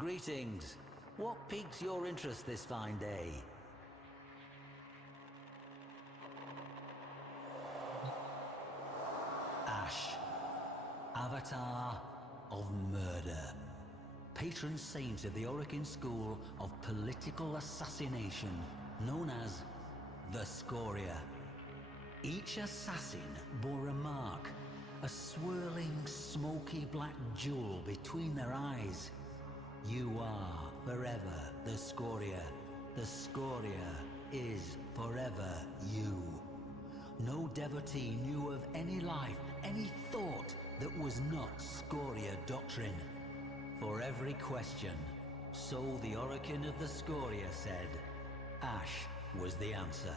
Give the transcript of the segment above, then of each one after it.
Greetings. What piques your interest this fine day? Ash, Avatar of Murder. Patron saint of the Orokin School of Political Assassination, known as the Scoria. Each assassin bore a mark, a swirling, smoky black jewel between their eyes. You are forever the Scoria. The Scoria is forever you. No devotee knew of any life, any thought that was not Scoria doctrine. For every question, so the Orokin of the Scoria said, Ash was the answer.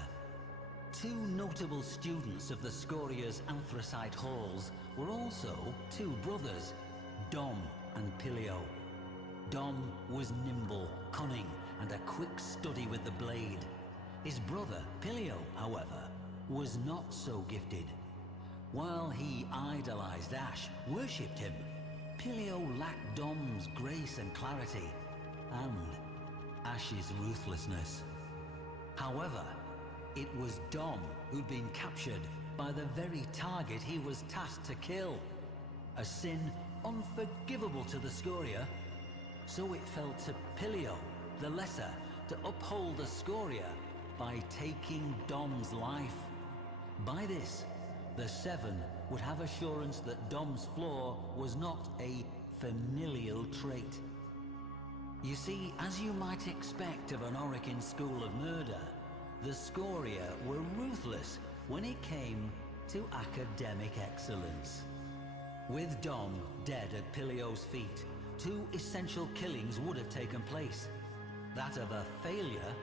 Two notable students of the Scoria's anthracite halls were also two brothers, Dom and Pilio. Dom was nimble, cunning, and a quick study with the blade. His brother, Pilio, however, was not so gifted. While he idolized Ash, worshipped him, Pilio lacked Dom's grace and clarity, and Ash's ruthlessness. However, it was Dom who'd been captured by the very target he was tasked to kill. A sin unforgivable to the Scoria. So it fell to Pilio, the lesser, to uphold the Scoria by taking Dom's life. By this, the Seven would have assurance that Dom's flaw was not a familial trait. You see, as you might expect of an Orokin school of murder, the Scoria were ruthless when it came to academic excellence. With Dom dead at Pilio's feet, two essential killings would have taken place. That of a failure,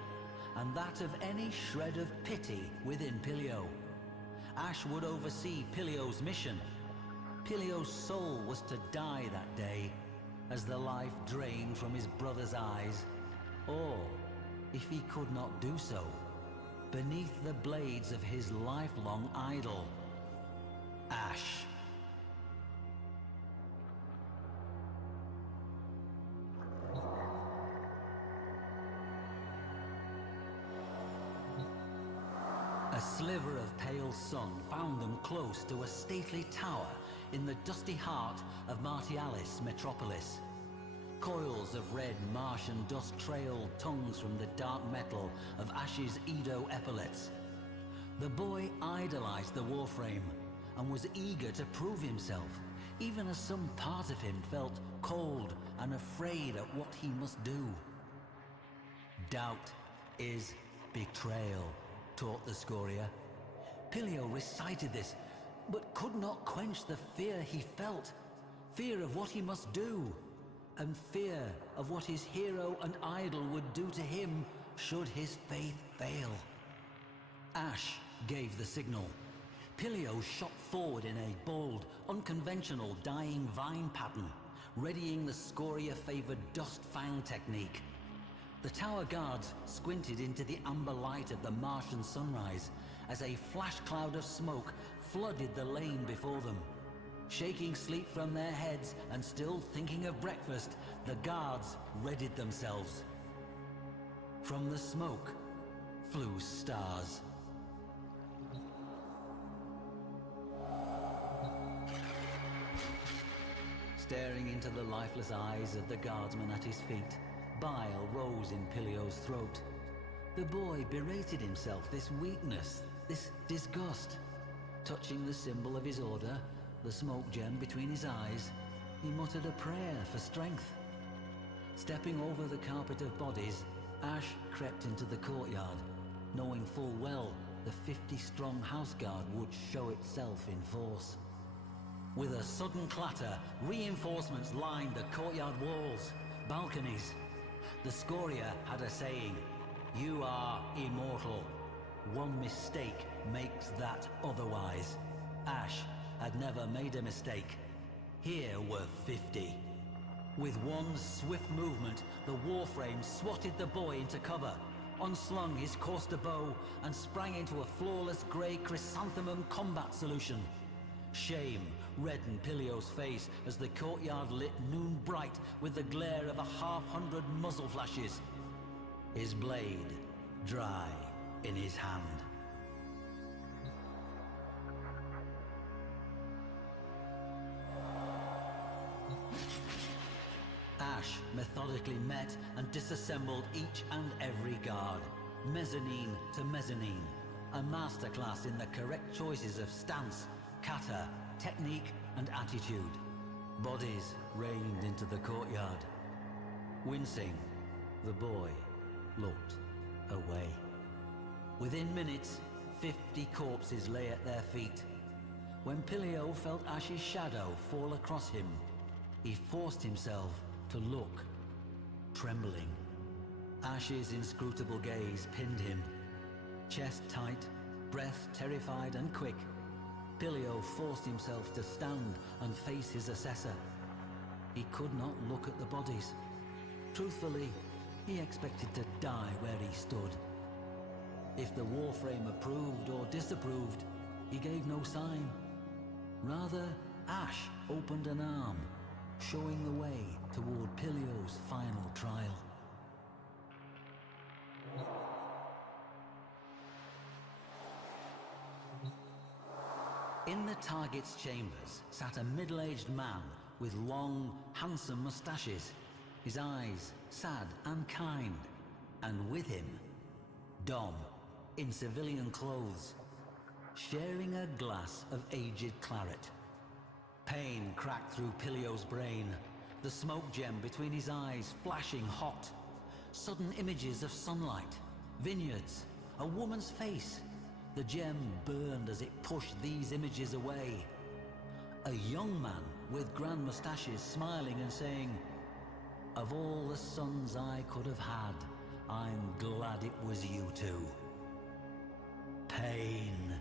and that of any shred of pity within Pilio. Ash would oversee Pilio's mission. Pilio's soul was to die that day, as the life drained from his brother's eyes, or, if he could not do so, beneath the blades of his lifelong idol, Ash. A sliver of pale sun found them close to a stately tower in the dusty heart of Martialis metropolis. Coils of red Martian dust trailed tongues from the dark metal of Ash's Edo epaulets. The boy idolized the Warframe and was eager to prove himself, even as some part of him felt cold and afraid at what he must do. Doubt is betrayal, taught the Scoria. Pilio recited this, but could not quench the fear he felt. Fear of what he must do, and fear of what his hero and idol would do to him should his faith fail. Ash gave the signal. Pilio shot forward in a bold, unconventional dying vine pattern, readying the Scoria-favored dust fang technique. The tower guards squinted into the amber light of the Martian sunrise as a flash cloud of smoke flooded the lane before them. Shaking sleep from their heads and still thinking of breakfast, the guards readied themselves. From the smoke flew stars. Staring into the lifeless eyes of the guardsman at his feet, bile rose in Pilio's throat. The boy berated himself this weakness, this disgust. Touching the symbol of his order, the smoke gem between his eyes, he muttered a prayer for strength. Stepping over the carpet of bodies, Ash crept into the courtyard, knowing full well the 50-strong house guard would show itself in force. With a sudden clatter, reinforcements lined the courtyard walls, balconies. The Scoria had a saying, "You are immortal. One mistake makes that otherwise." Ash had never made a mistake. Here were 50. With one swift movement, the Warframe swatted the boy into cover, unslung his Corster bow, and sprang into a flawless grey chrysanthemum combat solution. Shame reddened Pilios' face as the courtyard lit noon bright with the glare of 100 muzzle flashes. His blade dry in his hand. Ash methodically met and disassembled each and every guard, mezzanine to mezzanine, a masterclass in the correct choices of stance, kata, technique and attitude. Bodies rained into the courtyard. Wincing, the boy looked away. Within minutes, 50 corpses lay at their feet. When Pilio felt Ash's shadow fall across him, he forced himself to look, trembling. Ash's inscrutable gaze pinned him. Chest tight, breath terrified and quick, Pilio forced himself to stand and face his assessor. He could not look at the bodies. Truthfully, he expected to die where he stood. If the Warframe approved or disapproved, he gave no sign. Rather, Ash opened an arm, showing the way toward Pilio's final trial. In the target's chambers sat a middle-aged man with long, handsome mustaches, his eyes sad and kind, and with him, Dom, in civilian clothes, sharing a glass of aged claret. Pain cracked through Pilio's brain, the smoke gem between his eyes flashing hot. Sudden images of sunlight, vineyards, a woman's face. The gem burned as it pushed these images away. A young man with grand mustaches smiling and saying, "Of all the sons I could have had, I'm glad it was you two." Pain.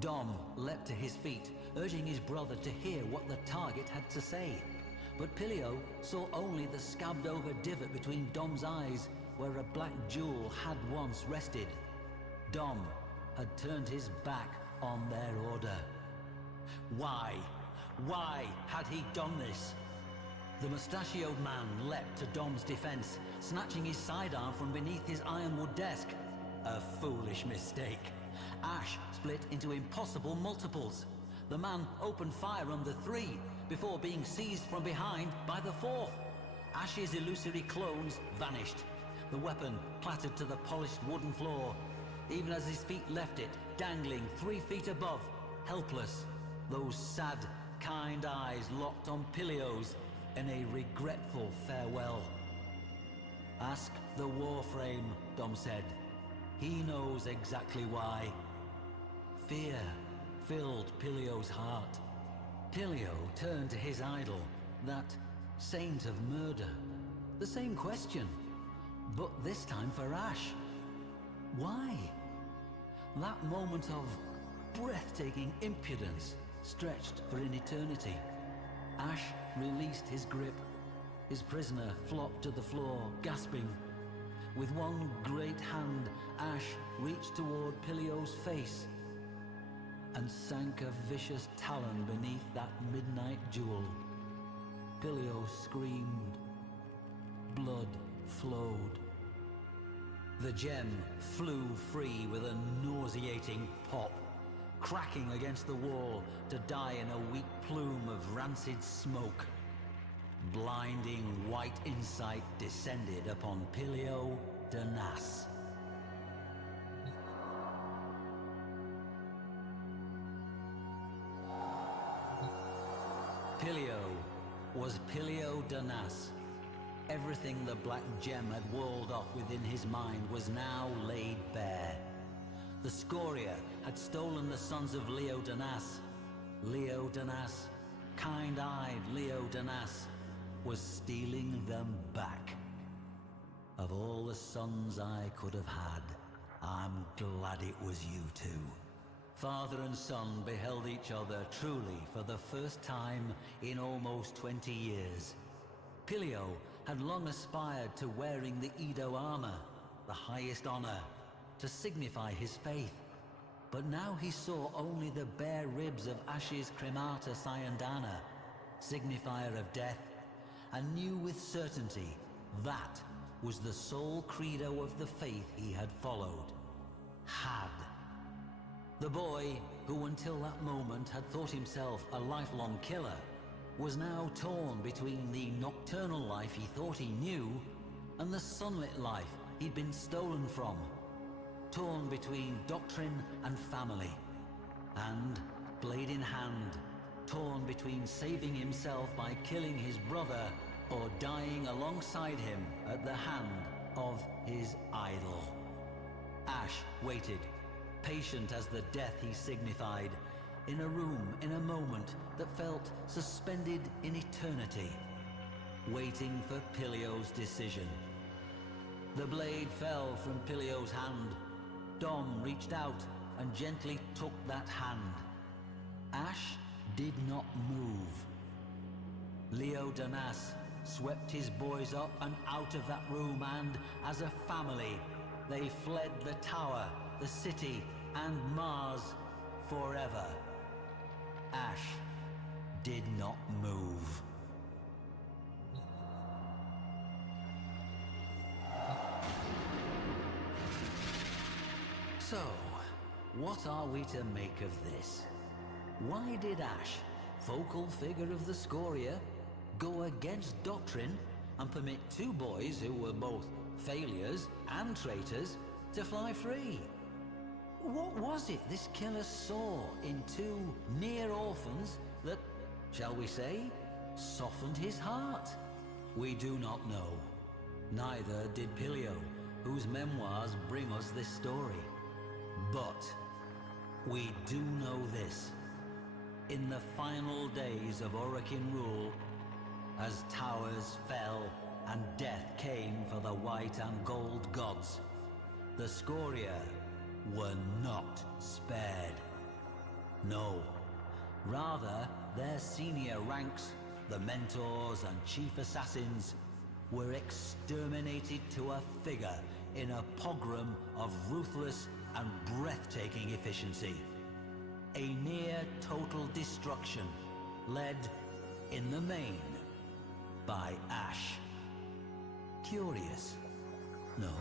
Dom leapt to his feet, urging his brother to hear what the target had to say. But Pilio saw only the scabbed-over divot between Dom's eyes, where a black jewel had once rested. Dom had turned his back on their order. Why? Why had he done this? The mustachioed man leapt to Dom's defense, snatching his sidearm from beneath his ironwood desk. A foolish mistake. Ash split into impossible multiples. The man opened fire on the three before being seized from behind by the fourth. Ash's illusory clones vanished. The weapon clattered to the polished wooden floor, even as his feet left it, dangling 3 feet above, helpless. Those sad, kind eyes locked on Pilio's in a regretful farewell. "Ask the Warframe," Dom said. "He knows exactly why." Fear filled Pilio's heart. Pilio turned to his idol, that saint of murder. The same question, but this time for Ash. Why? That moment of breathtaking impudence stretched for an eternity. Ash released his grip. His prisoner flopped to the floor, gasping. With one great hand, Ash reached toward Pilio's face and sank a vicious talon beneath that midnight jewel. Pilio screamed. Blood flowed. The gem flew free with a nauseating pop, cracking against the wall to die in a weak plume of rancid smoke. Blinding white insight descended upon Pilio Danas. Pilio was Pilio Danas. Everything the black gem had walled off within his mind was now laid bare. The Scoria had stolen the sons of Leo Danas. Leo Danas, kind-eyed Leo Danas, was stealing them back. Of all the sons I could have had, I'm glad it was you two. Father and son beheld each other truly for the first time in almost 20 years. Pilio had long aspired to wearing the Edo armor, the highest honor, to signify his faith. But now he saw only the bare ribs of Ash's cremata Cyandana, signifier of death, and knew with certainty that was the sole credo of the faith he had followed. Had. The boy, who until that moment had thought himself a lifelong killer, was now torn between the nocturnal life he thought he knew and the sunlit life he'd been stolen from. Torn between doctrine and family, and, blade in hand, torn between saving himself by killing his brother or dying alongside him at the hand of his idol. Ash waited, patient as the death he signified, in a room, in a moment that felt suspended in eternity, waiting for Pilio's decision. The blade fell from Pilio's hand. Dom reached out and gently took that hand. Ash did not move. Leo Danas swept his boys up and out of that room, and, as a family, they fled the tower, the city, and Mars forever. Ash did not move. So, what are we to make of this? Why did Ash, focal figure of the Scoria, go against doctrine and permit two boys who were both failures and traitors to fly free? What was it this killer saw in two near orphans that, shall we say, softened his heart? We do not know. Neither did Pilio, whose memoirs bring us this story. But we do know this. In the final days of Orokin rule, as towers fell and death came for the white and gold gods, the Scoria were not spared. No, rather their senior ranks, the mentors and chief assassins, were exterminated to a figure in a pogrom of ruthless and breathtaking efficiency. A near total destruction, led, in the main, by Ash. Curious, no?